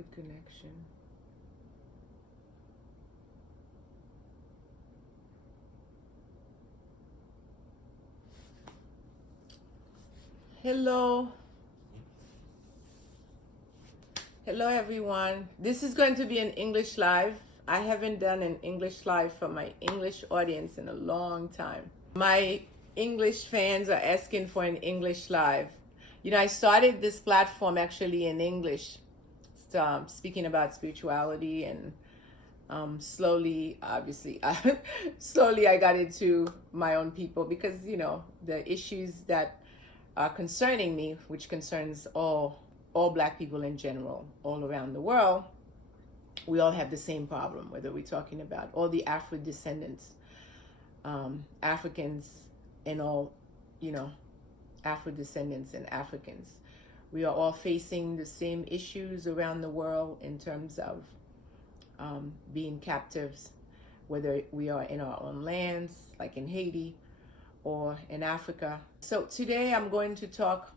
Good connection. Hello. Hello, everyone. This is going to be an English live. I haven't done an English live for my English audience in a long time. My English fans are asking for an English live. You know, I started this platform actually in English, speaking about spirituality, and slowly, obviously, slowly I got into my own people because, you know, the issues that are concerning me, which concerns all black people in general, all around the world, we all have the same problem, whether we're talking about all the Afro descendants, Africans, and all, you know, Afro descendants and Africans. We are all facing the same issues around the world in terms of being captives, whether we are in our own lands, like in Haiti, or in Africa. So today I'm going to talk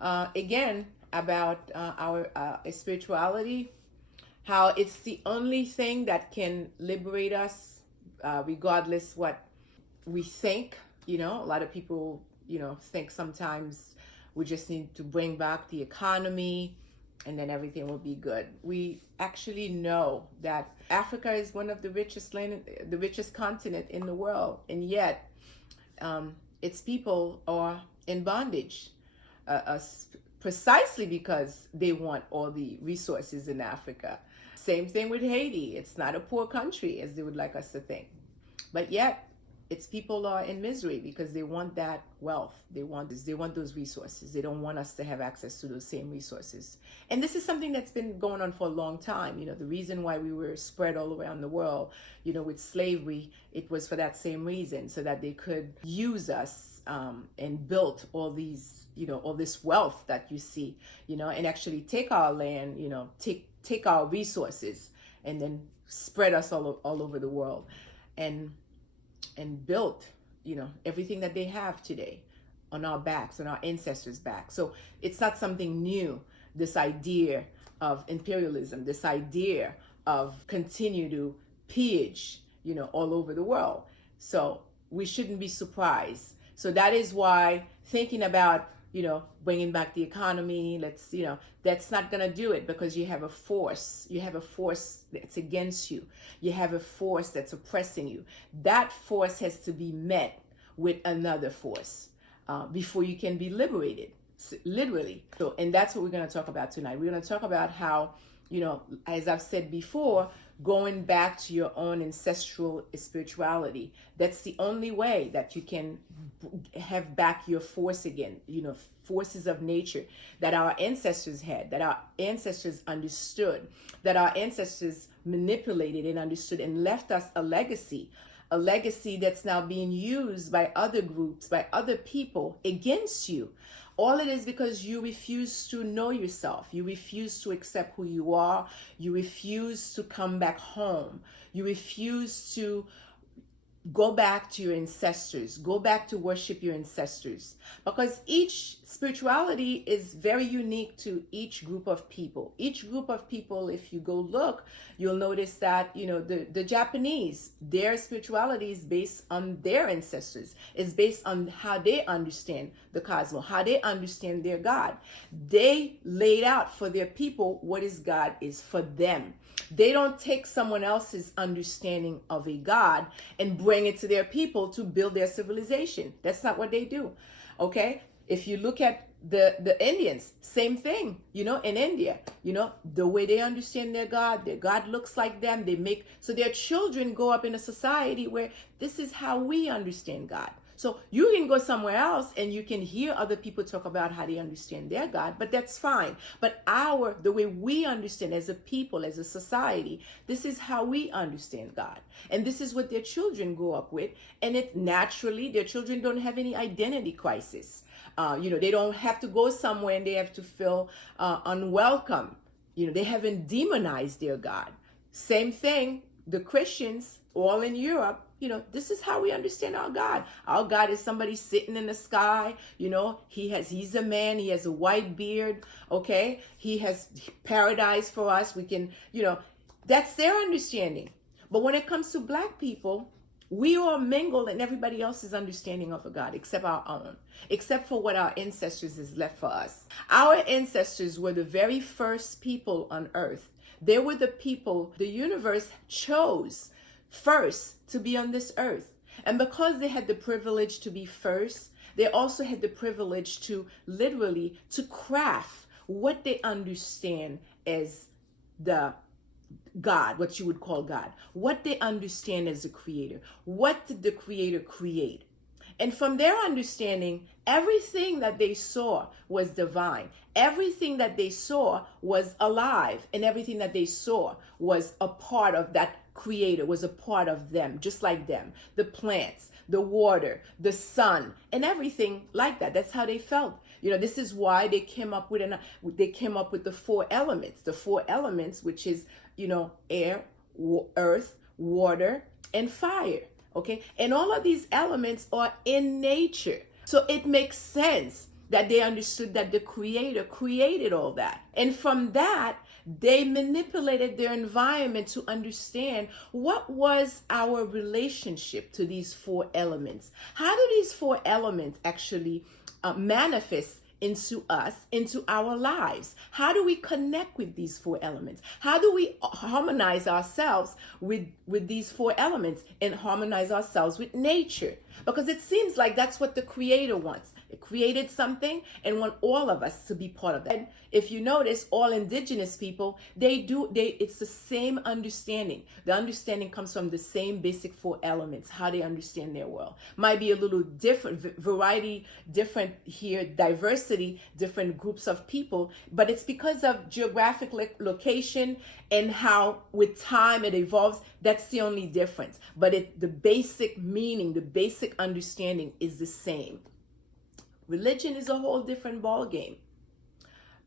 again about our spirituality, how it's the only thing that can liberate us, regardless what we think. You know, a lot of people, you know, think sometimes we just need to bring back the economy and then everything will be good. We actually know that Africa is one of the richest the richest continent in the world, and yet its people are in bondage, precisely because they want all the resources in Africa. Same thing with Haiti. It's not a poor country as they would like us to think, but yet its people are in misery because they want that wealth. They want those resources. They don't want us to have access to those same resources. And this is something that's been going on for a long time. You know, the reason why we were spread all around the world, you know, with slavery, it was for that same reason, so that they could use us and build all these, you know, all this wealth that you see, you know, and actually take our land, you know, take our resources and then spread us all over the world. And built, you know, everything that they have today on our backs, on our ancestors' backs. So it's not something new, this idea of imperialism, this idea of continue to pillage, you know, all over the world. So we shouldn't be surprised. So that is why thinking about, you know, bringing back the economy, let's, you know, that's not going to do it, because you have a force that's against you. You have a force that's oppressing you. That force has to be met with another force before you can be liberated, literally. So, and that's what we're going to talk about tonight. We're going to talk about how, you know, as I've said before, going back to your own ancestral spirituality. That's the only way that you can have back your force again, you know, forces of nature that our ancestors had, that our ancestors understood, that our ancestors manipulated and understood, and left us a legacy that's now being used by other groups, by other people against you. All it is because you refuse to know yourself. You refuse to accept who you are. You refuse to come back home. You refuse to go back to your ancestors. Go back to worship your ancestors. Because each spirituality is very unique to each group of people. Each group of people, if you go look, you'll notice that, you know, the Japanese, their spirituality is based on their ancestors. It's based on how they understand the cosmos, how they understand their God. They laid out for their people what is God is for them. They don't take someone else's understanding of a God and bring it to their people to build their civilization. That's not what they do. Okay? If you look at the Indians, same thing, you know, in India, you know, the way they understand their God looks like them. So their children go up in a society where this is how we understand God. So you can go somewhere else and you can hear other people talk about how they understand their God, but that's fine. But the way we understand as a people, as a society, this is how we understand God. And this is what their children grow up with. And it naturally, their children don't have any identity crisis. You know, they don't have to go somewhere and they have to feel unwelcome. You know, they haven't demonized their God. Same thing, the Christians all in Europe, this is how we understand our God. Our God is somebody sitting in the sky. He's a man. He has a white beard. Okay. He has paradise for us. We can, that's their understanding. But when it comes to Black people, we all mingle in everybody else's understanding of a God except our own, except for what our ancestors has left for us. Our ancestors were the very first people on earth. They were the people the universe chose first to be on this earth. And because they had the privilege to be first, they also had the privilege to literally to craft what they understand as the God, what you would call God, what they understand as a creator. What did the creator create? And from their understanding, everything that they saw was divine. Everything that they saw was alive, and everything that they saw was a part of that creator, was a part of them, just like them. The plants, the water, the sun, and everything like that. That's how they felt. This is why they came up with the four elements. The four elements, which is, air, earth, water, and fire. Okay? And all of these elements are in nature. So it makes sense that they understood that the creator created all that. And from that, they manipulated their environment to understand what was our relationship to these four elements. How do these four elements actually manifest into us, into our lives? How do we connect with these four elements? How do we harmonize ourselves with these four elements and harmonize ourselves with nature? Because it seems like that's what the creator wants. It created something and want all of us to be part of that. And if you notice, all indigenous people, it's the same understanding. The understanding comes from the same basic four elements, how they understand their world. Might be a little different, variety, different here, diversity, different groups of people, but it's because of geographic location and how with time it evolves. That's the only difference. But the basic meaning, the basic understanding is the same. Religion is a whole different ballgame.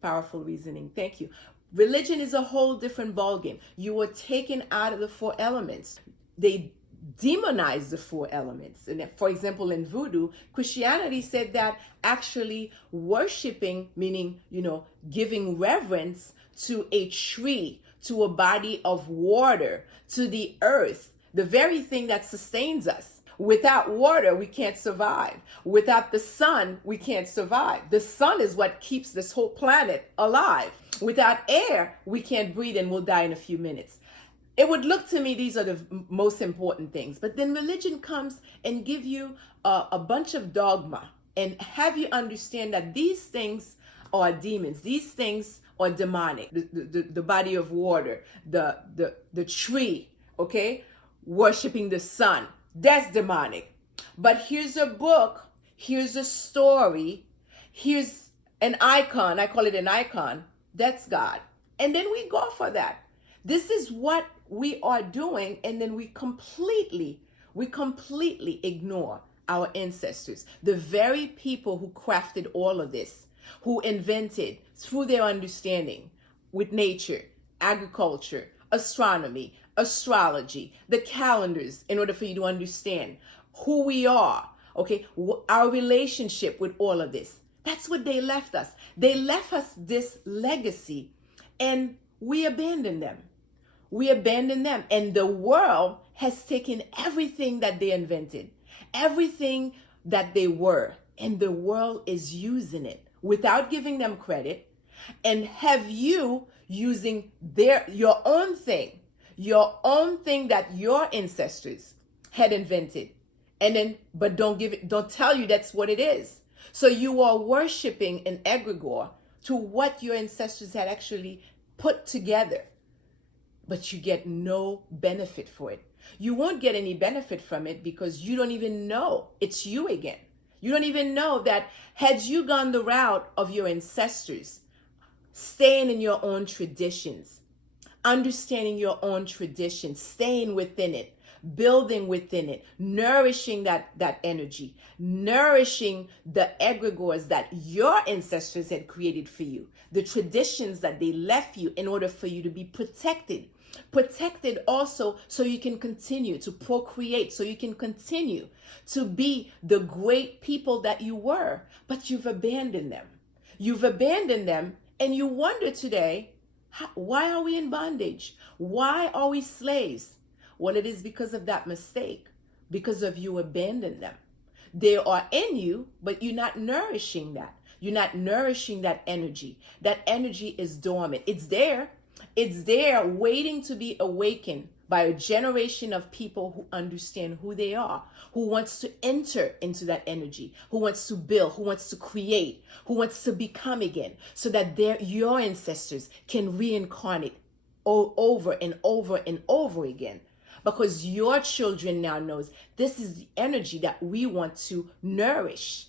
Powerful reasoning. Thank you. Religion is a whole different ballgame. You were taken out of the four elements. They demonized the four elements. And for example, in Voodoo, Christianity said that actually worshiping, meaning, giving reverence to a tree, to a body of water, to the earth, the very thing that sustains us. Without water, we can't survive. Without the sun, we can't survive. The sun is what keeps this whole planet alive. Without air, we can't breathe and we'll die in a few minutes. It would look to me these are the most important things. But then religion comes and give you a bunch of dogma and have you understand that these things are demons. These things are demonic. The body of water, the tree, okay? Worshiping the sun. That's demonic. But here's a book, here's a story, here's an icon. I call it an icon. That's God. And then we go for that. This is what we are doing. And then we completely ignore our ancestors, the very people who crafted all of this, who invented through their understanding with nature, agriculture, astronomy, astrology, the calendars, in order for you to understand who we are, okay, our relationship with all of this. That's what they left us. They left us this legacy and we abandoned them. We abandoned them, and the world has taken everything that they invented, everything that they were, and the world is using it without giving them credit, and have you using your own thing that your ancestors had invented, and then but don't tell you that's what it is. So you are worshiping an egregore to what your ancestors had actually put together, but you get no benefit for it. You won't get any benefit from it because you don't even know it's you again. You don't even know that had you gone the route of your ancestors, staying in your own traditions, understanding your own traditions, staying within it, building within it, nourishing that energy, nourishing the egregores that your ancestors had created for you, the traditions that they left you in order for you to be protected. Protected also so you can continue to procreate, so you can continue to be the great people that you were, but you've abandoned them. You've abandoned them, and you wonder today, why are we in bondage? Why are we slaves? Well, it is because of that mistake, because of you abandoned them. They are in you, but you're not nourishing that. You're not nourishing that energy. That energy is dormant. It's there. It's there waiting to be awakened by a generation of people who understand who they are, who wants to enter into that energy, who wants to build, who wants to create, who wants to become again, so that your ancestors can reincarnate over and over and over again. Because your children now knows this is the energy that we want to nourish.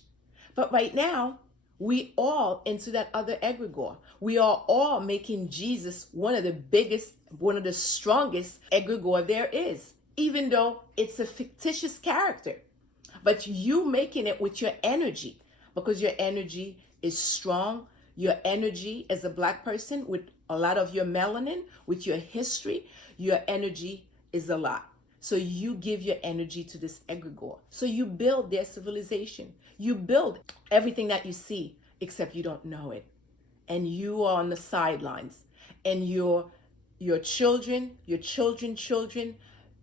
But right now, we all into that other egregore. We are all making Jesus one of the biggest, one of the strongest egregore there is, even though it's a fictitious character. But you making it with your energy, because your energy is strong. Your energy as a Black person with a lot of your melanin, with your history, your energy is a lot. So you give your energy to this egregore. So you build their civilization. You build everything that you see, except you don't know it. And you are on the sidelines. And your children, your children,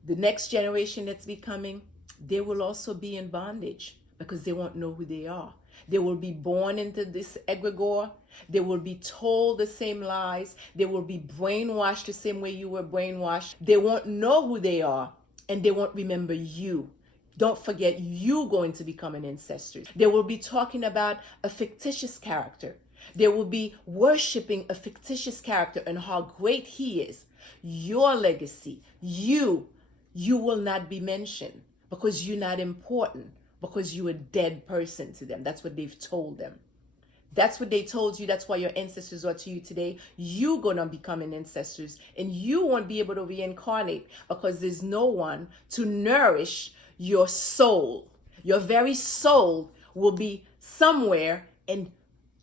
the next generation that's becoming, they will also be in bondage because they won't know who they are. They will be born into this egregore. They will be told the same lies. They will be brainwashed the same way you were brainwashed. They won't know who they are, and they won't remember you. Don't forget, you going to become an ancestor. They will be talking about a fictitious character. They will be worshiping a fictitious character and how great he is. Your legacy, you will not be mentioned because you're not important, because you're a dead person to them. That's what they've told them. That's what they told you. That's why your ancestors are to you today. You're going to become an ancestors, and you won't be able to reincarnate because there's no one to nourish your soul. Your very soul will be somewhere and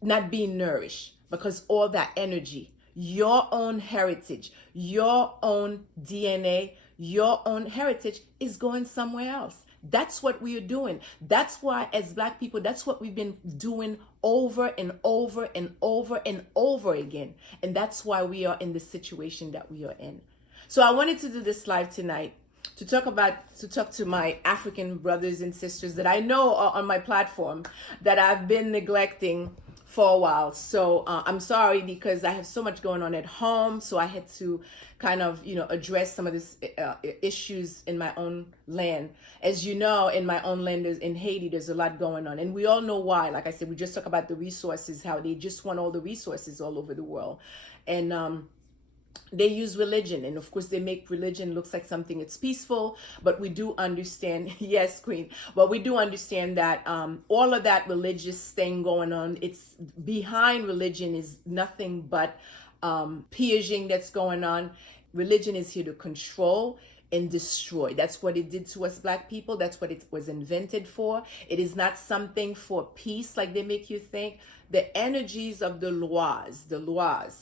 not being nourished because all that energy, your own heritage, your own DNA, your own heritage is going somewhere else. That's what we are doing. That's why as Black people, that's what we've been doing over and over and over and over again. And that's why we are in the situation that we are in. So I wanted to do this live tonight to talk to my African brothers and sisters that I know are on my platform that I've been neglecting for a while. So I'm sorry because I have so much going on at home. So I had to kind of, address some of these issues in my own land. As you know, in my own land, in Haiti, there's a lot going on. And we all know why. Like I said, we just talk about the resources, how they just want all the resources all over the world. And they use religion, and of course they make religion looks like something it's peaceful, but we do understand, yes, Queen, but we do understand that all of that religious thing going on, it's behind religion is nothing but pillaging that's going on. Religion is here to control and destroy. That's what it did to us Black people. That's what it was invented for. It is not something for peace like they make you think. The energies of the Loas,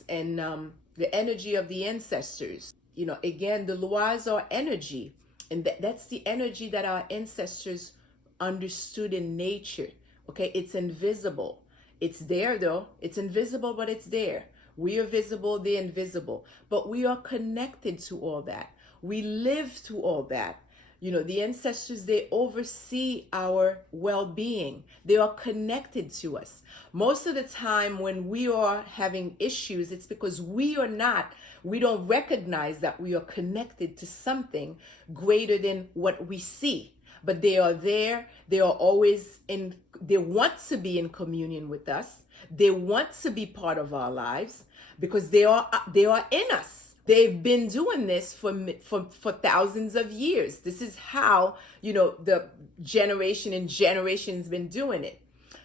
and the energy of the ancestors. Again, the Loas are energy. And that's the energy that our ancestors understood in nature. Okay, it's invisible. It's there though. It's invisible, but it's there. We are visible, they're invisible. But we are connected to all that. We live through all that. The ancestors, they oversee our well-being. They are connected to us. Most of the time when we are having issues, it's because we don't recognize that we are connected to something greater than what we see. But they are there. They are always they want to be in communion with us. They want to be part of our lives because they are in us. They've been doing this for thousands of years. This is how, the generation and generations been doing it.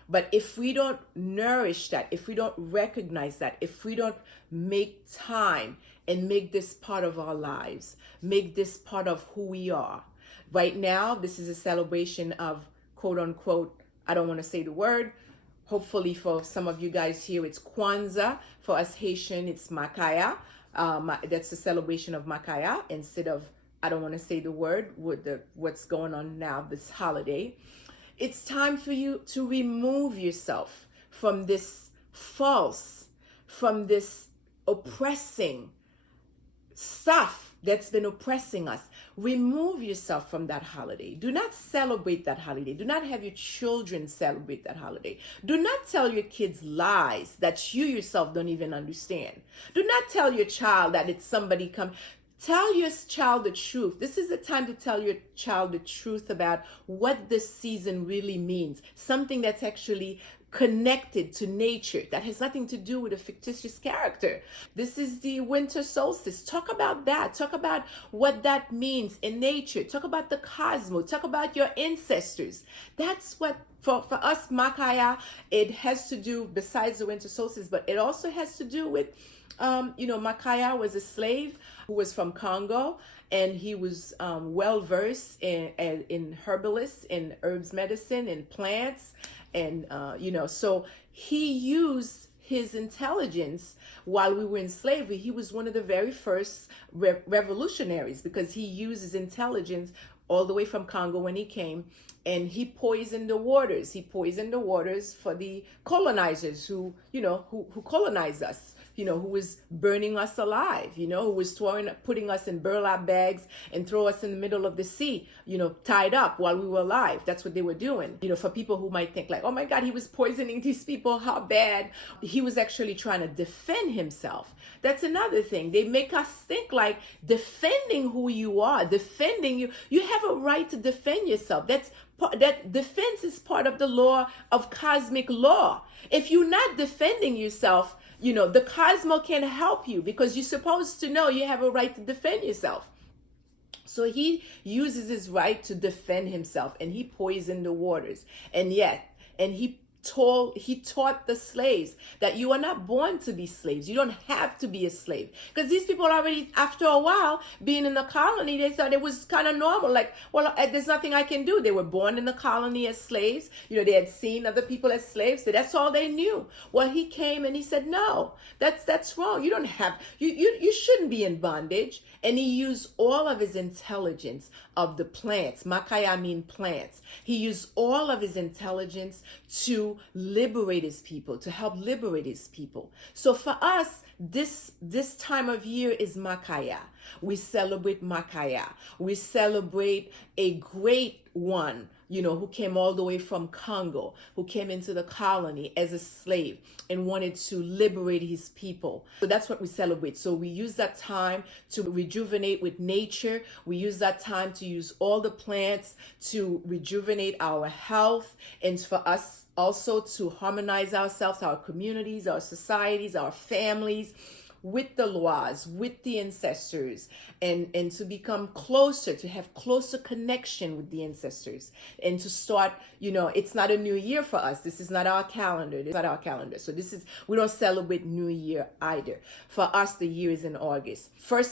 But if we don't nourish that, if we don't recognize that, if we don't make time and make this part of our lives, make this part of who we are, Right now, this is a celebration of quote unquote, I don't want to say the word. Hopefully for some of you guys here, it's Kwanzaa. For us Haitian, it's Makaya. That's a celebration of Makaya instead of, I don't want to say the word, with what's going on now, this holiday. It's time for you to remove yourself from this from this oppressing stuff that's been oppressing us. Remove yourself from that holiday. Do not celebrate that holiday. Do not have your children celebrate that holiday. Do not tell your kids lies that you yourself don't even understand. Do not tell your child that it's somebody come. Tell your child the truth. This is the time to tell your child the truth about what this season really means. Something that's actually connected to nature, that has nothing to do with a fictitious character. This is the winter solstice. Talk about that. Talk about what that means in nature. Talk about the cosmos. Talk about your ancestors. That's what, for us, Makaya, it has to do, besides the winter solstice, but it also has to do with, Makaya was a slave who was from Congo, and he was well versed in herbalists, in herbs medicine, in plants. And, so he used his intelligence while we were in slavery. He was one of the very first revolutionaries because he used his intelligence all the way from Congo when he came, and he poisoned the waters. He poisoned the waters for the colonizers who colonized us, who was burning us alive, who was putting us in burlap bags and throw us in the middle of the sea, tied up while we were alive. That's what they were doing. For people who might think like, oh my God, he was poisoning these people, how bad. He was actually trying to defend himself. That's another thing. They make us think like defending who you are, defending you. You have a right to defend yourself. That defense is part of the law of cosmic law. If you're not defending yourself, the cosmos can help you because you're supposed to know you have a right to defend yourself. So he uses his right to defend himself, and he poisoned the waters. And he taught the slaves that you are not born to be slaves. You don't have to be a slave. Because these people already, after a while, being in the colony, they thought it was kind of normal. Like, well, there's nothing I can do. They were born in the colony as slaves. They had seen other people as slaves. So that's all they knew. Well, he came and he said, no, that's wrong. You don't have, you shouldn't be in bondage. And he used all of his intelligence of the plants. Makaya mean plants. He used all of his intelligence to liberate his people, to help liberate his people. So for us, this time of year is Makaya. We celebrate Makaya. We celebrate a great one, who came all the way from Congo, who came into the colony as a slave and wanted to liberate his people. So that's what we celebrate. So we use that time to rejuvenate with nature. We use that time to use all the plants to rejuvenate our health, and for us also to harmonize ourselves, our communities, our societies, our families, with the laws, with the ancestors, and to become closer, to have closer connection with the ancestors, and to start, it's not a new year for us. This is not our calendar. It's not our calendar. So we don't celebrate New Year either. For us, the year is in August. For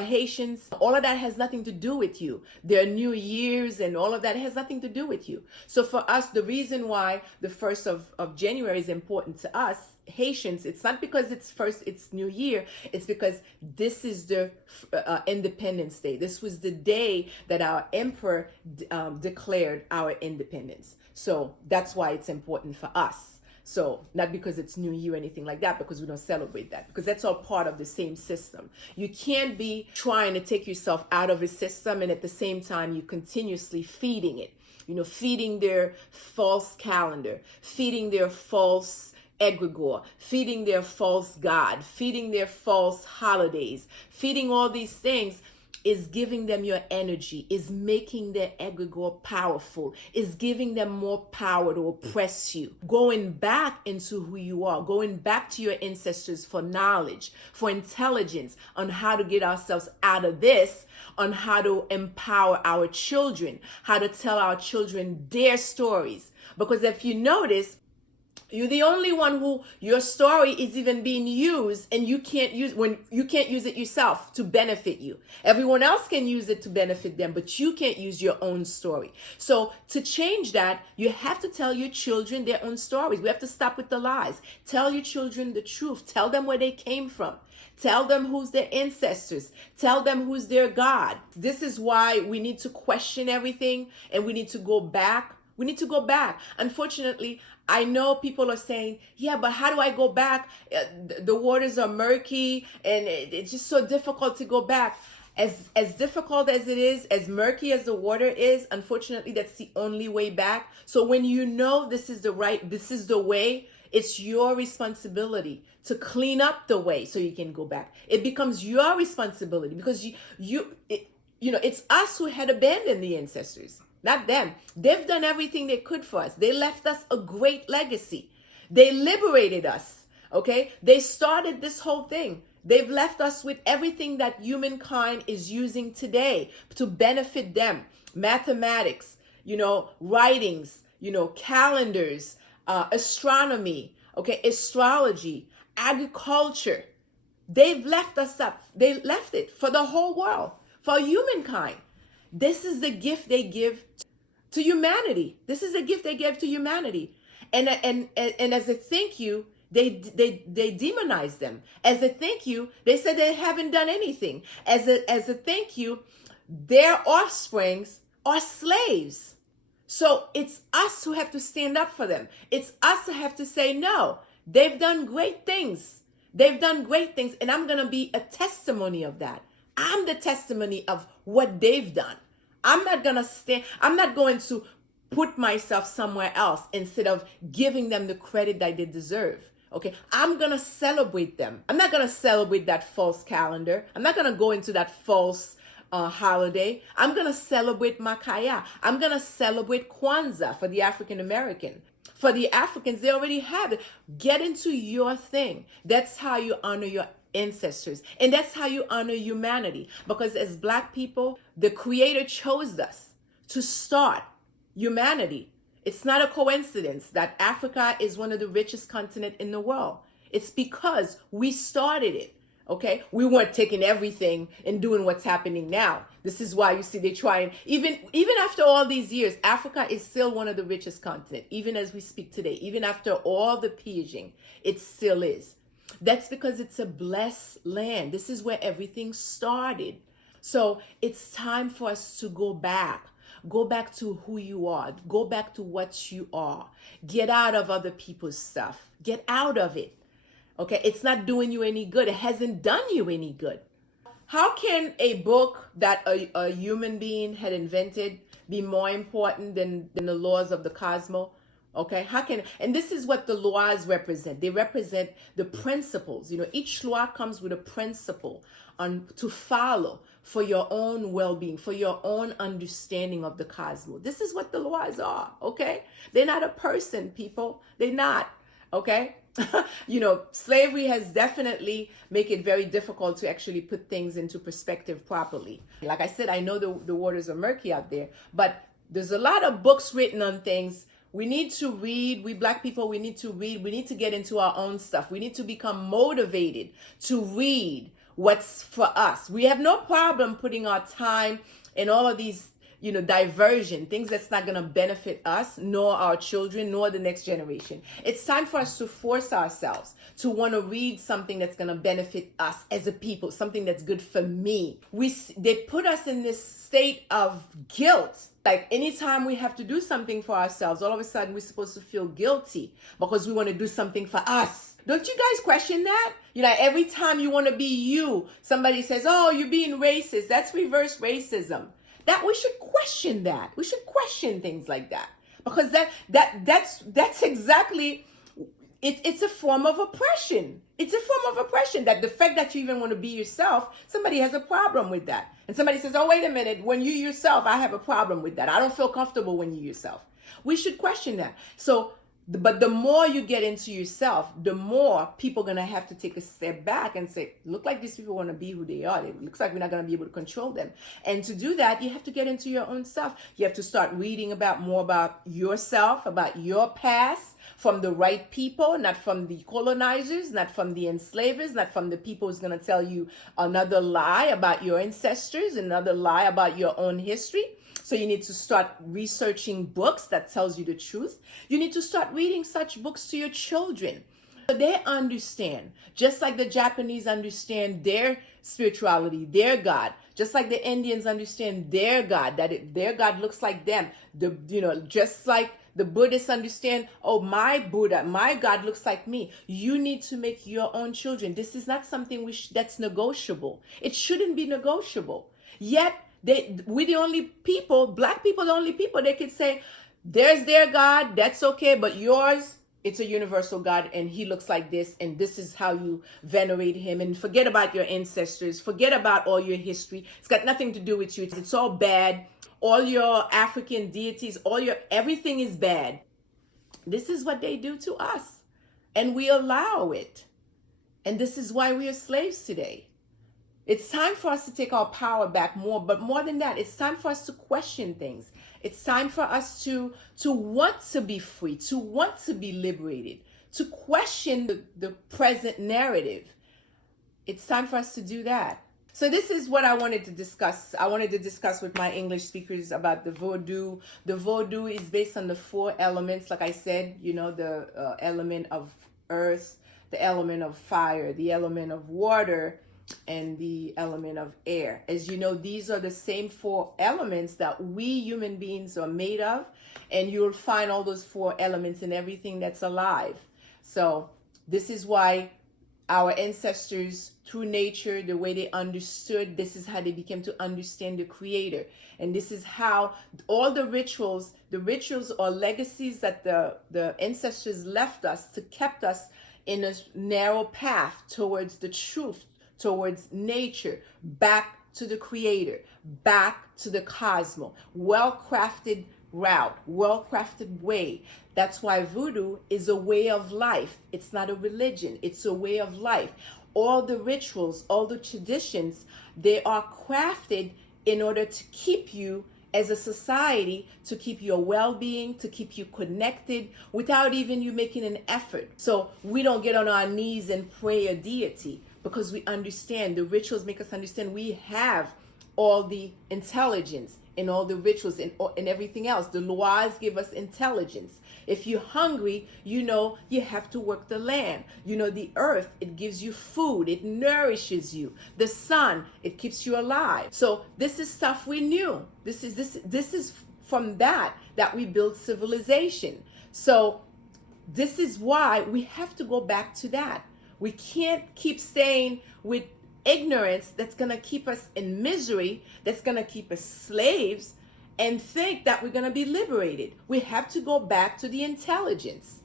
Haitians, all of that has nothing to do with you. Their New Year's and all of that has nothing to do with you. So for us, the reason why the 1st of January is important to us, Haitians, it's not because it's New Year. It's because this is the Independence Day. This was the day that our emperor declared our independence. So that's why it's important for us. So not because it's New Year or anything like that, because we don't celebrate that, because that's all part of the same system. You can't be trying to take yourself out of a system and at the same time you continuously feeding it, feeding their false calendar, feeding their false egregore, feeding their false God, feeding their false holidays, feeding all these things is giving them your energy, is making their egregore powerful, is giving them more power to oppress you. Going back into who you are, going back to your ancestors for knowledge, for intelligence on how to get ourselves out of this, on how to empower our children, how to tell our children their stories. Because if you notice, You're the only one who your story is even being used, and you can't use it yourself to benefit you. Everyone else can use it to benefit them, but you can't use your own story. So to change that, you have to tell your children their own stories. We have to stop with the lies. Tell your children the truth. Tell them where they came from. Tell them who's their ancestors. Tell them who's their God. This is why we need to question everything, and we need to go back. We need to go back. Unfortunately, I know people are saying, yeah, but how do I go back? The waters are murky, and it's just so difficult to go back. As difficult as it is, as murky as the water is, unfortunately, that's the only way back. So when you know this is the way, it's your responsibility to clean up the way so you can go back. It becomes your responsibility, because it's us who had abandoned the ancestors. Not them. They've done everything they could for us. They left us a great legacy. They liberated us. Okay? They started this whole thing. They've left us with everything that humankind is using today to benefit them. Mathematics, writings, calendars, astronomy, okay, astrology, agriculture. They've left us up. They left it for the whole world, for humankind. This is the gift they give to humanity. This is a gift they give to humanity. And as a thank you, they demonize them. As a thank you, they said they haven't done anything. As a thank you, their offsprings are slaves. So it's us who have to stand up for them. It's us who have to say, no, they've done great things. They've done great things, and I'm going to be a testimony of that. I'm the testimony of what they've done. I'm not going to put myself somewhere else instead of giving them the credit that they deserve. Okay, I'm going to celebrate them. I'm not going to celebrate that false calendar. I'm not going to go into that false holiday. I'm going to celebrate Makaya. I'm going to celebrate Kwanzaa for the African American. For the Africans, they already have it. Get into your thing. That's how you honor your ancestors. And that's how you honor humanity. Because as Black people, the Creator chose us to start humanity. It's not a coincidence that Africa is one of the richest continents in the world. It's because we started it. Okay, we weren't taking everything and doing what's happening now. This is why you see they try, and even after all these years, Africa is still one of the richest continents. Even as we speak today, even after all the pillaging, it still is. That's because it's a blessed land. This is where everything started. So it's time for us to go back. Go back to who you are. Go back to what you are. Get out of other people's stuff. Get out of it. Okay, it's not doing you any good. It hasn't done you any good. How can a book that a human being had invented be more important than the laws of the cosmos? Okay, and this is what the laws represent. They represent the principles. Each law comes with a principle to follow for your own well-being, for your own understanding of the cosmos. This is what the laws are, okay? They're not a person, people. They're not, okay? Slavery has definitely make it very difficult to actually put things into perspective properly. Like I said, I know the waters are murky out there, but there's a lot of books written on things. We need to read. We Black people, we need to read. We need to get into our own stuff. We need to become motivated to read what's for us. We have no problem putting our time in all of these diversion, things that's not going to benefit us, nor our children, nor the next generation. It's time for us to force ourselves to want to read something that's going to benefit us as a people, something that's good for me. They put us in this state of guilt. Like anytime we have to do something for ourselves, all of a sudden we're supposed to feel guilty because we want to do something for us. Don't you guys question that? Every time you want to be you, somebody says, oh, you're being racist. That's reverse racism. That we should question that. We should question things like that, because that's exactly it. It's a form of oppression. It's a form of oppression. That the fact that you even want to be yourself, somebody has a problem with that, and somebody says, "Oh, wait a minute. When you yourself, I have a problem with that. I don't feel comfortable when you yourself." We should question that. So But the more you get into yourself, the more people are going to have to take a step back and say, look like these people want to be who they are. It looks like we're not going to be able to control them. And to do that, you have to get into your own stuff. You have to start reading about more about yourself, about your past, from the right people, not from the colonizers, not from the enslavers, not from the people who's going to tell you another lie about your ancestors, another lie about your own history. So you need to start researching books that tells you the truth. You need to start reading such books to your children. So they understand, just like the Japanese understand their spirituality, their God, just like the Indians understand their God, their God looks like them. Just like the Buddhists understand, oh, my Buddha, my God looks like me. You need to make your own children. This is not something that's negotiable. It shouldn't be negotiable. Yet, we the only people, black people, the only people they could say, there's their God, that's okay, but yours, it's a universal God, and he looks like this, and this is how you venerate him, and forget about your ancestors, forget about all your history. It's got nothing to do with you. It's all bad. All your African deities, everything is bad. This is what they do to us, and we allow it. And this is why we are slaves today. It's time for us to take our power back more, but more than that, it's time for us to question things. It's time for us to want to be free, to want to be liberated, to question the present narrative. It's time for us to do that. So this is what I wanted to discuss. I wanted to discuss with my English speakers about the Vodou. The Vodou is based on the 4 elements, like I said, the element of earth, the element of fire, the element of water, and the element of air. As you know, these are the same 4 elements that we human beings are made of, and you'll find all those 4 elements in everything that's alive. So this is why our ancestors, through nature, the way they understood, this is how they became to understand the Creator. And this is how all the rituals or legacies that the ancestors left us to kept us in a narrow path towards the truth, towards nature, back to the Creator, back to the cosmos. Well-crafted route, well-crafted way. That's why voodoo is a way of life. It's not a religion. It's a way of life. All the rituals, all the traditions, they are crafted in order to keep you as a society, to keep your well-being, to keep you connected without even you making an effort. So we don't get on our knees and pray a deity, because we understand, the rituals make us understand we have all the intelligence in all the rituals and everything else. The laws give us intelligence. If you're hungry, you have to work the land. The earth, it gives you food. It nourishes you. The sun, it keeps you alive. So this is stuff we knew. This is from that we build civilization. So this is why we have to go back to that. We can't keep staying with ignorance that's going to keep us in misery, that's going to keep us slaves, and think that we're going to be liberated. We have to go back to the intelligence.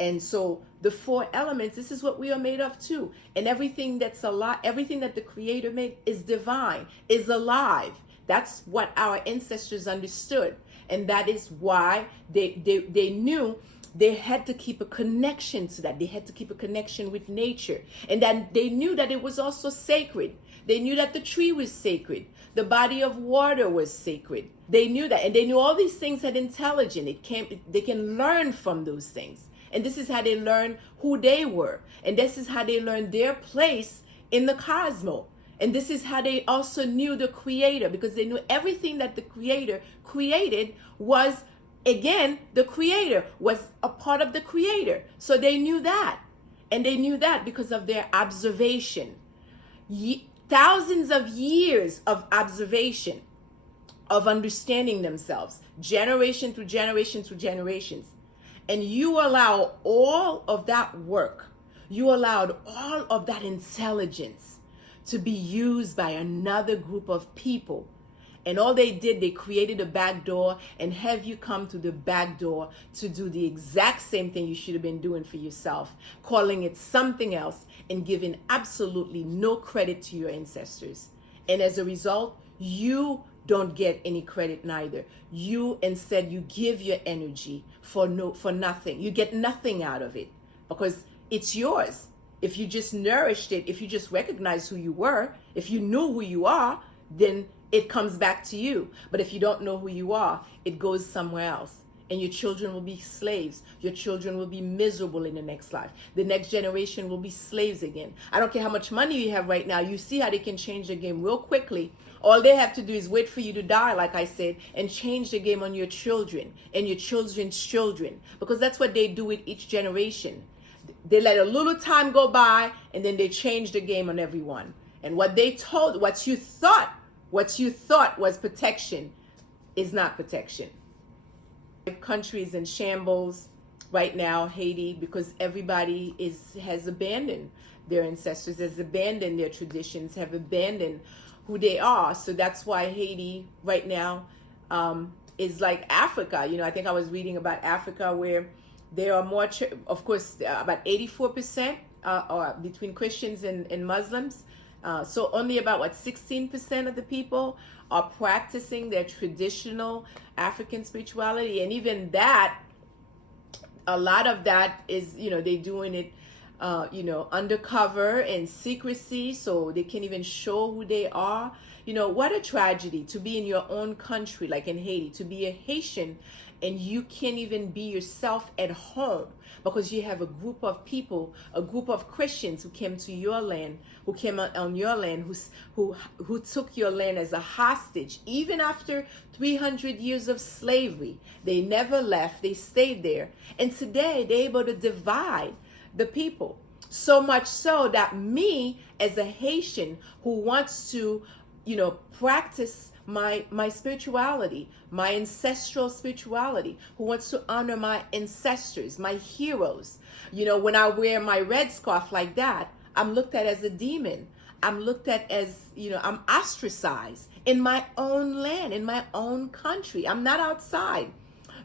And so the 4 elements, this is what we are made of too. And everything that's alive, everything that the Creator made is divine, is alive. That's what our ancestors understood. And that is why they knew they had to keep a connection to that. They had to keep a connection with nature. And then they knew that it was also sacred. They knew that the tree was sacred. The body of water was sacred. They knew that. And they knew all these things had intelligence. They can learn from those things. And this is how they learn who they were. And this is how they learned their place in the cosmos. And this is how they also knew the Creator, because they knew everything that the Creator created was, again, the Creator was a part of the Creator. So they knew that. And they knew that because of their observation. Thousands of years of observation, of understanding themselves, generation through generation through generations. And you allow all of that work, you allowed all of that intelligence to be used by another group of people. And all they did, they created a back door and have you come to the back door to do the exact same thing you should have been doing for yourself, calling it something else and giving absolutely no credit to your ancestors. And as a result, you don't get any credit neither. You instead, you give your energy for nothing. You get nothing out of it because it's yours. If you just nourished it, if you just recognized who you were, if you knew who you are, then it comes back to you. But if you don't know who you are, it goes somewhere else. And your children will be slaves. Your children will be miserable in the next life. The next generation will be slaves again. I don't care how much money you have right now. You see how they can change the game real quickly. All they have to do is wait for you to die, like I said, and change the game on your children and your children's children. Because that's what they do with each generation. They let a little time go by and then they change the game on everyone. And what you thought was protection is not protection. Countries in shambles right now, Haiti, because everybody has abandoned their ancestors, has abandoned their traditions, have abandoned who they are. So that's why Haiti right now is like Africa. I think I was reading about Africa where there are more, of course, about 84% are between Christians and Muslims. So only about 16% of the people are practicing their traditional African spirituality, and even that, a lot of that is, they're doing it, undercover and secrecy, so they can't even show who they are. What a tragedy to be in your own country, like in Haiti, to be a Haitian, and you can't even be yourself at home because you have a group of people, a group of Christians who came to your land, who came on your land, who took your land as a hostage. Even after 300 years of slavery, they never left, they stayed there. And today they're able to divide the people. So much so that me, as a Haitian who wants to, practice my spirituality, my ancestral spirituality, who wants to honor my ancestors, my heroes. When I wear my red scarf like that, I'm looked at as a demon. I'm looked at as, I'm ostracized in my own land, in my own country. I'm not outside.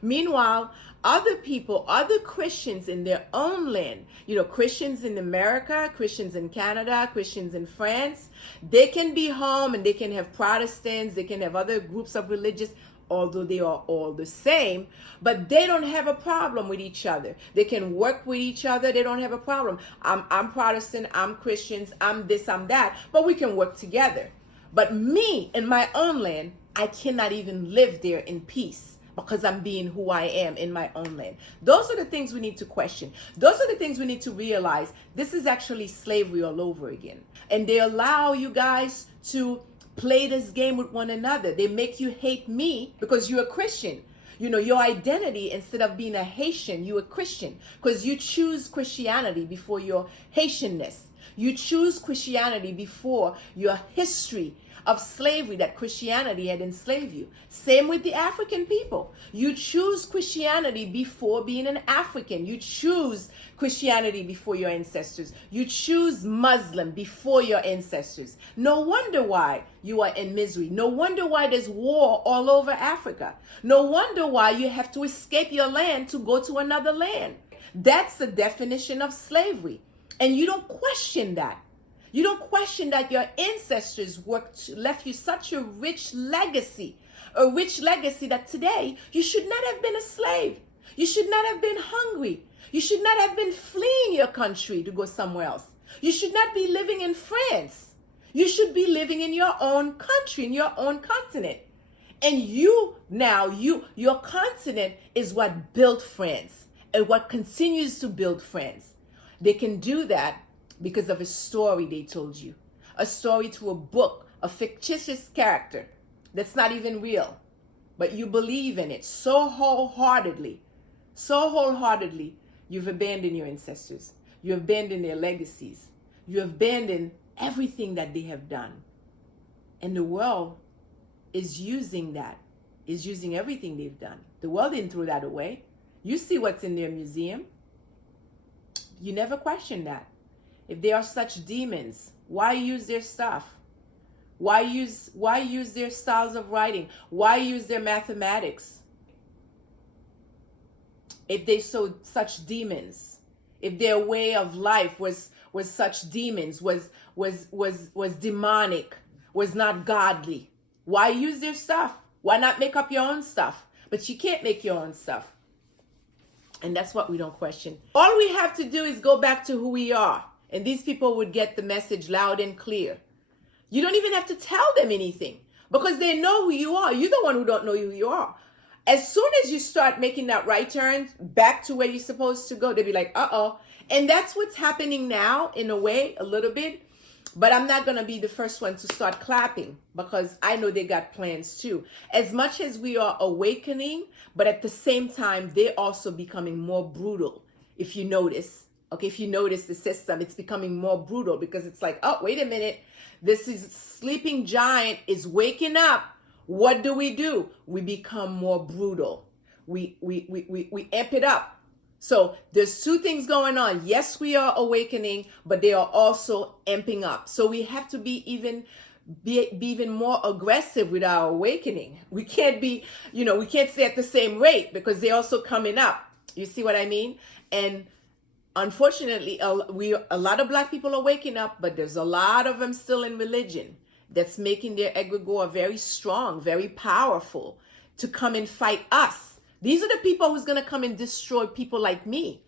Meanwhile, other people, other Christians in their own land, Christians in America, Christians in Canada, Christians in France, they can be home and they can have Protestants, they can have other groups of religious, although they are all the same, but they don't have a problem with each other. They can work with each other. They don't have a problem. I'm Protestant, I'm Christians, I'm this, I'm that, but we can work together. But me, in my own land, I cannot even live there in peace, because I'm being who I am in my own land. Those are the things we need to question. Those are the things we need to realize. This is actually slavery all over again. And they allow you guys to play this game with one another. They make you hate me because you're a Christian. Your identity, instead of being a Haitian, you're a Christian because you choose Christianity before your Haitianness. You choose Christianity before your history of slavery that Christianity had enslaved you. Same with the African people. You choose Christianity before being an African. You choose Christianity before your ancestors. You choose Muslim before your ancestors. No wonder why you are in misery. No wonder why there's war all over Africa. No wonder why you have to escape your land to go to another land. That's the definition of slavery. And you don't question that. You don't question that your ancestors left you such a rich legacy that today you should not have been a slave. You should not have been hungry. You should not have been fleeing your country to go somewhere else. You should not be living in France. You should be living in your own country, in your own continent. And your continent is what built France and what continues to build France. They can do that because of a story they told you. A story through a book, a fictitious character that's not even real. But you believe in it so wholeheartedly, you've abandoned your ancestors. You abandoned their legacies. You abandoned everything that they have done. And the world is using that, is using everything they've done. The world didn't throw that away. You see what's in their museum. You never question that. If they are such demons, why use their stuff? Why use their styles of writing? Why use their mathematics? If they so such demons, if their way of life was such demons, was demonic, was not godly, Why use their stuff? Why not make up your own stuff? But you can't make your own stuff. And that's what we don't question. All we have to do is go back to who we are. And these people would get the message loud and clear. You don't even have to tell them anything because they know who you are. You're the one who don't know who you are. As soon as you start making that right turn back to where you're supposed to go, they'll be like, uh-oh. And that's what's happening now in a way, a little bit. But I'm not going to be the first one to start clapping because I know they got plans too. As much as we are awakening, but at the same time, they're also becoming more brutal. If you notice, okay, if you notice the system, it's becoming more brutal because it's like, oh, wait a minute. This is sleeping giant is waking up. What do? We become more brutal. We amp it up. So there's two things going on. Yes, we are awakening, but they are also amping up. So we have to be even more aggressive with our awakening. We can't be, we can't stay at the same rate because they're also coming up. You see what I mean? And unfortunately, a lot of Black people are waking up, but there's a lot of them still in religion that's making their egregore very strong, very powerful to come and fight us. These are the people who's going to come and destroy people like me.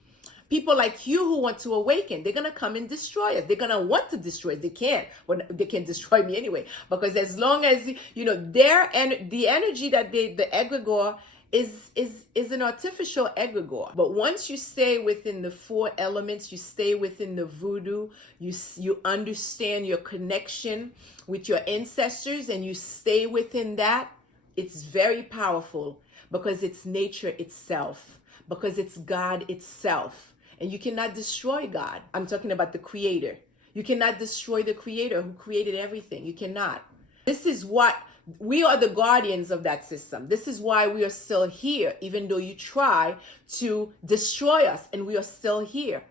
People like you who want to awaken. They're going to come and destroy us. They're going to want to destroy us. They can't. Well, they can destroy me anyway. Because as long as, the energy that the egregore is an artificial egregore. But once you stay within the 4 elements, you stay within the voodoo, you understand your connection with your ancestors and you stay within that, it's very powerful. Because it's nature itself, because it's God itself. And you cannot destroy God. I'm talking about the creator. You cannot destroy the creator who created everything. You cannot. This is what, we are the guardians of that system. This is why we are still here, even though you try to destroy us, and we are still here.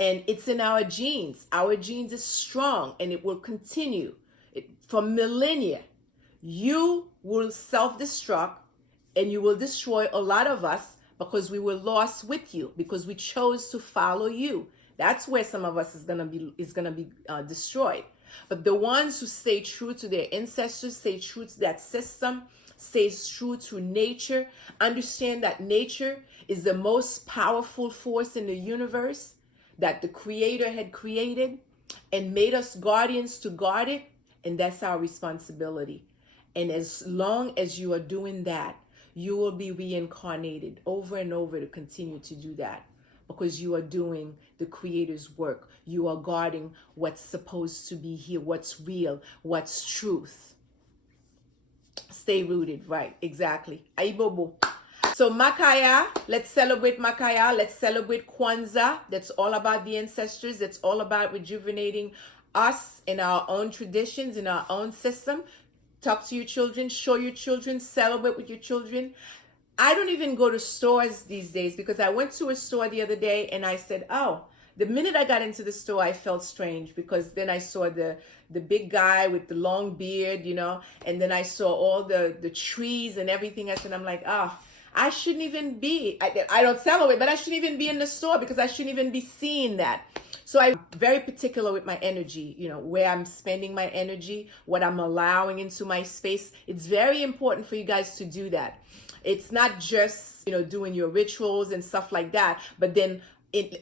And it's in our genes. Our genes is strong, and it will continue for millennia. You will self-destruct, and you will destroy a lot of us because we were lost with you, because we chose to follow you. That's where some of us is gonna be destroyed. But the ones who stay true to their ancestors, stay true to that system, stay true to nature, understand that nature is the most powerful force in the universe that the Creator had created and made us guardians to guard it, and that's our responsibility. And as long as you are doing that, you will be reincarnated over and over to continue to do that because you are doing the Creator's work. You are guarding what's supposed to be here, what's real, what's truth. Stay rooted, right? Exactly. Aibobo. So Makaya, let's celebrate Makaya. Let's celebrate Kwanzaa. That's all about the ancestors. That's all about rejuvenating us in our own traditions, in our own system. Talk to your children, show your children, celebrate with your children. I don't even go to stores these days because I went to a store the other day and I said, oh, the minute I got into the store, I felt strange because then I saw the big guy with the long beard, and then I saw all the trees and everything else. And I'm like, oh, I shouldn't even be, I don't celebrate, but I shouldn't even be in the store because I shouldn't even be seeing that. So I'm very particular with my energy, where I'm spending my energy, what I'm allowing into my space. It's very important for you guys to do that. It's not just, doing your rituals and stuff like that, but then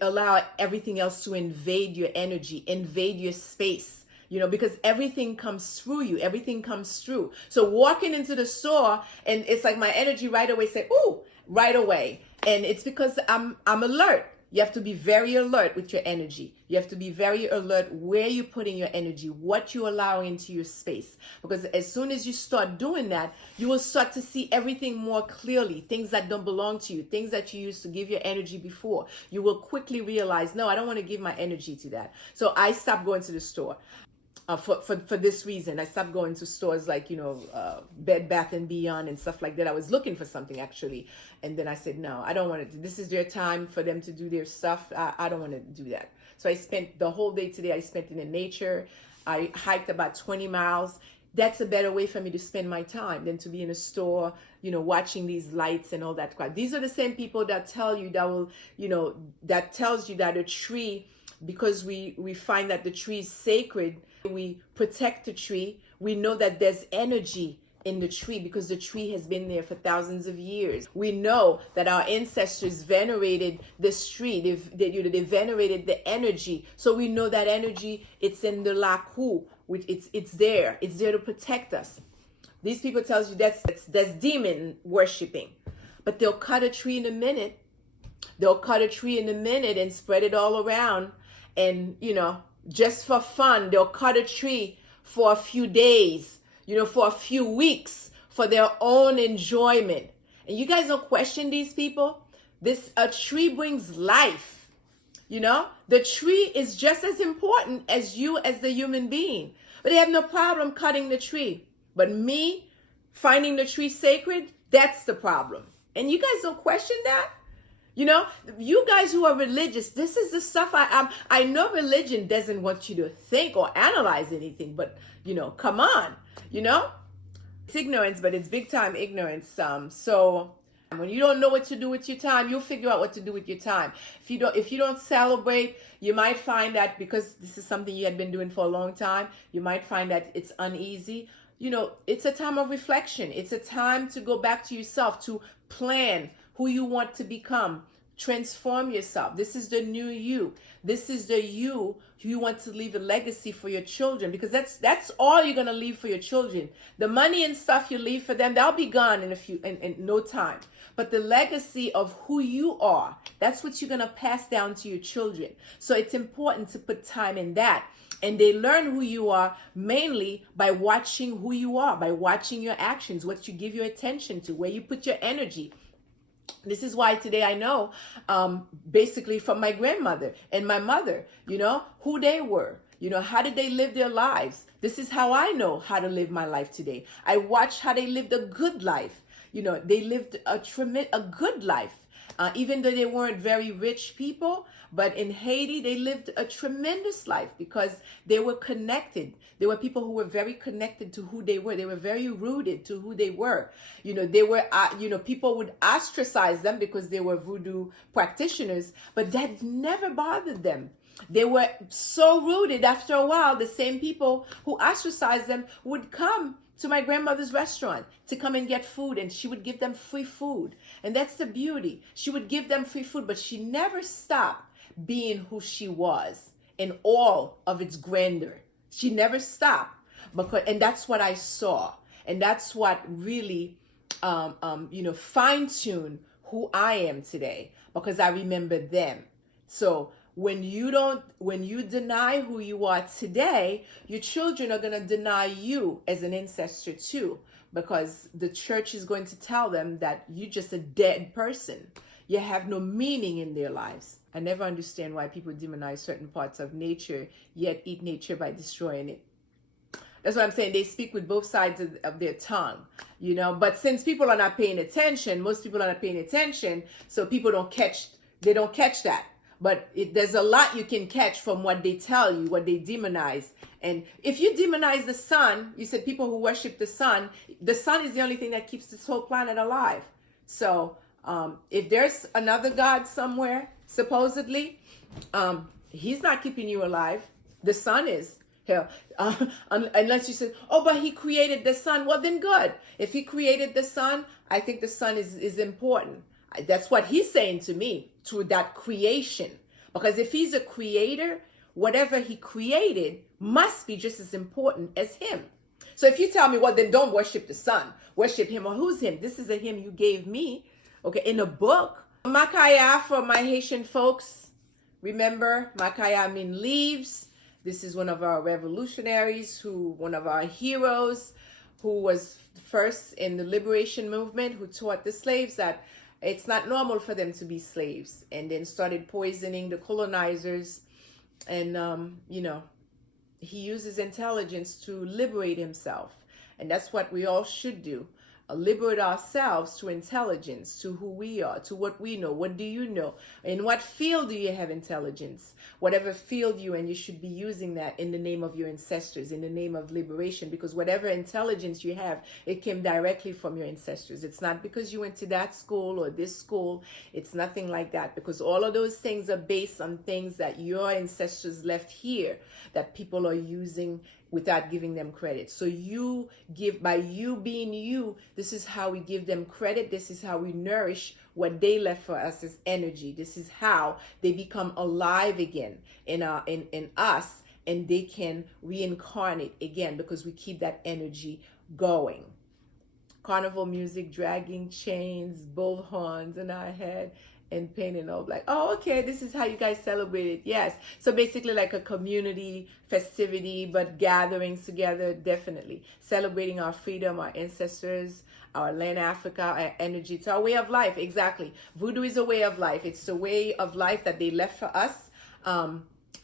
allow everything else to invade your energy, invade your space, because everything comes through you, everything comes through. So walking into the store and it's like my energy right away say, ooh, right away. And it's because I'm alert. You have to be very alert with your energy. You have to be very alert where you're putting your energy, what you're allowing into your space. Because as soon as you start doing that, you will start to see everything more clearly, things that don't belong to you, things that you used to give your energy before. You will quickly realize, no, I don't want to give my energy to that. So I stopped going to the store. For this reason, I stopped going to stores like, Bed Bath & Beyond and stuff like that. I was looking for something actually. And then I said, no, I don't want to. This is their time for them to do their stuff. I don't want to do that. So I spent the whole day today, I spent in the nature. I hiked about 20 miles. That's a better way for me to spend my time than to be in a store, watching these lights and all that crap. These are the same people that tell you that tells you that a tree, because we find that the tree is sacred, we protect the tree. We know that there's energy in the tree because the tree has been there for thousands of years. We know that our ancestors venerated this tree. They venerated the energy. So we know that energy, it's in the Laku, which it's there. It's there to protect us. These people tells you that's demon worshiping. But they'll cut a tree in a minute. They'll cut a tree in a minute and spread it all around. And, just for fun, they'll cut a tree for a few days, for a few weeks, for their own enjoyment. And you guys don't question these people. A tree brings life. The tree is just as important as you as the human being. But they have no problem cutting the tree. But me finding the tree sacred, that's the problem. And you guys don't question that? You guys who are religious, this is the stuff I know religion doesn't want you to think or analyze anything, but, come on, It's ignorance, but it's big time ignorance. So when you don't know what to do with your time, you'll figure out what to do with your time. If you don't celebrate, you might find that because this is something you had been doing for a long time, you might find that it's uneasy. It's a time of reflection. It's a time to go back to yourself, to plan who you want to become. Transform yourself. This is the new you. This is the you want to leave a legacy for your children, because that's all you're going to leave for your children. The money and stuff you leave for them, that'll be gone in no time. But the legacy of who you are, that's what you're going to pass down to your children. So it's important to put time in that. And they learn who you are mainly by watching who you are, by watching your actions, what you give your attention to, where you put your energy. This is why today I know, basically from my grandmother and my mother, who they were, how did they live their lives? This is how I know how to live my life today. I watched how they lived a good life. They lived a good life. Even though they weren't very rich people, but in Haiti, they lived a tremendous life because they were connected. They were people who were very connected to who they were. They were very rooted to who they were. They were, people would ostracize them because they were voodoo practitioners, but that never bothered them. They were so rooted. After a while, the same people who ostracized them would come to my grandmother's restaurant to come and get food, and she would give them free food. And that's the beauty. She would give them free food, but she never stopped being who she was in all of its grandeur. She never stopped, and that's what I saw. And that's what really, fine-tuned who I am today, because I remember them. So when you deny who you are today, your children are going to deny you as an ancestor too, because the church is going to tell them that you're just a dead person. You have no meaning in their lives. I never understand why people demonize certain parts of nature, yet eat nature by destroying it. That's what I'm saying. They speak with both sides of their tongue, But since people are not paying attention, most people are not paying attention, so people don't catch that. But there's a lot you can catch from what they tell you, what they demonize. And if you demonize the sun, you said people who worship the sun is the only thing that keeps this whole planet alive. So if there's another God somewhere, supposedly, he's not keeping you alive. The sun is. Hell, unless you said, oh, but he created the sun. Well, then good. If he created the sun, I think the sun is important. That's what he's saying to me, through that creation. Because if he's a creator, whatever he created must be just as important as him. So if you tell me, well, then don't worship the sun, worship him. Or who's him? This is a him you gave me, okay, in a book. Makaya for my Haitian folks. Remember, Makaya means leaves. This is one of our revolutionaries, one of our heroes, who was first in the liberation movement, who taught the slaves that it's not normal for them to be slaves, and then started poisoning the colonizers. And, he uses intelligence to liberate himself. And that's what we all should do. Liberate ourselves to intelligence, to who we are, to what we know. What do you know? In what field do you have intelligence? Whatever field you're in, you should be using that in the name of your ancestors, in the name of liberation, because whatever intelligence you have, it came directly from your ancestors. It's not because you went to that school or this school. It's nothing like that, because all of those things are based on things that your ancestors left here, that people are using without giving them credit. So you give, by you being you, this is how we give them credit. This is how we nourish what they left for us as energy. This is how they become alive again in us, and they can reincarnate again because we keep that energy going. Carnival music, dragging chains, bull horns in our head, and painting all black. Oh, okay, this is how you guys celebrate it. Yes. So basically like a community festivity, but gatherings together, definitely. Celebrating our freedom, our ancestors, our land, Africa, our energy. It's our way of life, exactly. Voodoo is a way of life. It's the way of life that they left for us.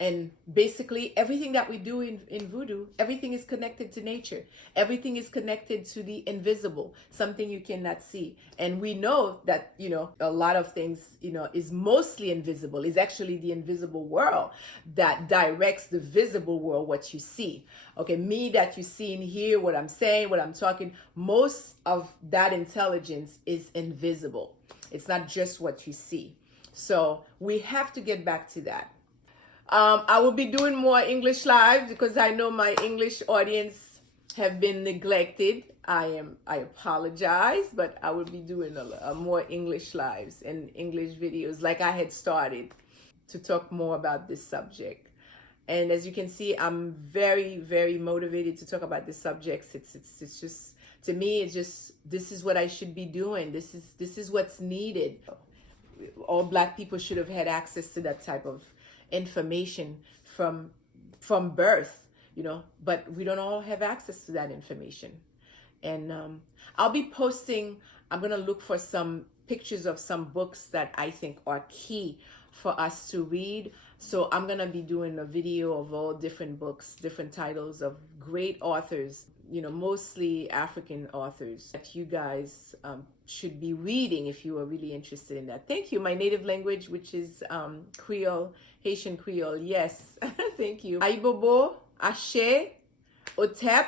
And basically everything that we do in voodoo, everything is connected to nature. Everything is connected to the invisible, something you cannot see. And we know that, you know, a lot of things, you know, is mostly invisible. Is actually the invisible world that directs the visible world, what you see. Okay, me that you see and hear, what I'm saying, what I'm talking, most of that intelligence is invisible. It's not just what you see. So we have to get back to that. I will be doing more English lives because I know my English audience have been neglected. I apologize, but I will be doing a more English lives and English videos like I had started to talk more about this subject. And as you can see, I'm very, very motivated to talk about this subject. It's just, to me, it's just, this is what I should be doing. This is what's needed. All Black people should have had access to that type of information from birth, you know, but we don't all have access to that information. And I'll be posting, I'm going to look for some pictures of some books that I think are key for us to read. So I'm going to be doing a video of all different books, different titles of great authors, you know, mostly African authors that you guys should be reading if you are really interested in that. Thank you. My native language, which is Creole, Haitian Creole. Yes. Thank you. Aibobo, Ashe, Otep,